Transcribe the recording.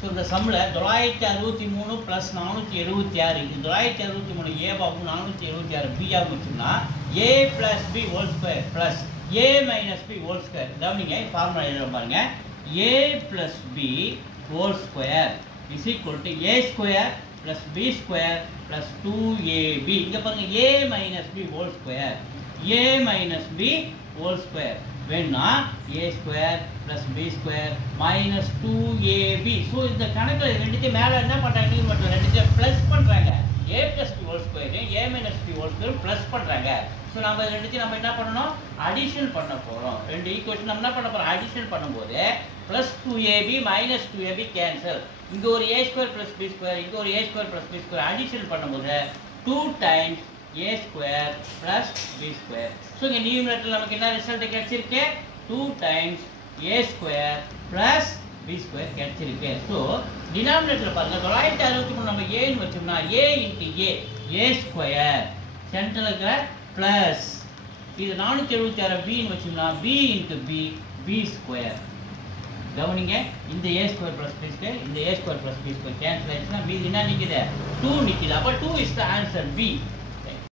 So இந்த சம்மில் 963 plus 476 இது 963 ஏவாகவும் 476 பியாகவும் வச்சோம்னா A plus B whole square plus A minus B whole square. கவனிங்க ஃபார்முலா எழுத பாருங்க. A plus B whole square is equal to A square plus B square plus 2ab. இங்கே பாருங்க A minus B whole square A minus B whole square வேணும்னா A square plus B square minus 2ab. So இந்த கணக்கில் ரெண்டுத்தையும் மேலே என்ன பண்ணுறாங்க, நீங்கள் மட்டும் ரெண்டுத்தையும் ப்ளஸ் பண்ணுறாங்க. A plus B whole square A minus B whole square plus பண்ணுறாங்க. ஸோ நம்ம ரெண்டுத்தையும் நம்ம என்ன பண்ணணும், அடிஷன் பண்ண போகிறோம். ரெண்டு ஈக்குவேஷன் நம்ம என்ன பண்ண போகிறோம், அடிஷன் பண்ணும்போது plus 2ab minus 2ab cancel. இங்கே ஒரு A square plus B square, இங்கே ஒரு A square plus B square addition பண்ணும்போது 2 times a square plus b square. So இங்க நியூமரேட்டர்ல நமக்கு என்ன ரிசல்ட் கிடைச்சிருக்கு, 2 times a square plus b square கிடைச்சிருக்கு. So டினாமினேட்டர்ல பாருங்க 963 நம்ம a ன்னு வச்சோம்னா a into a square சென்டர்ல இருக்கிற plus இது 476 b ன்னு வச்சோம்னா b into b square. கவனிங்க இந்த a square plus b square இந்த a square plus b square cancel ஆயிடுச்சுனா b என்ன நிக்குது 2 நிக்குது. அப்ப 2 is the answer b.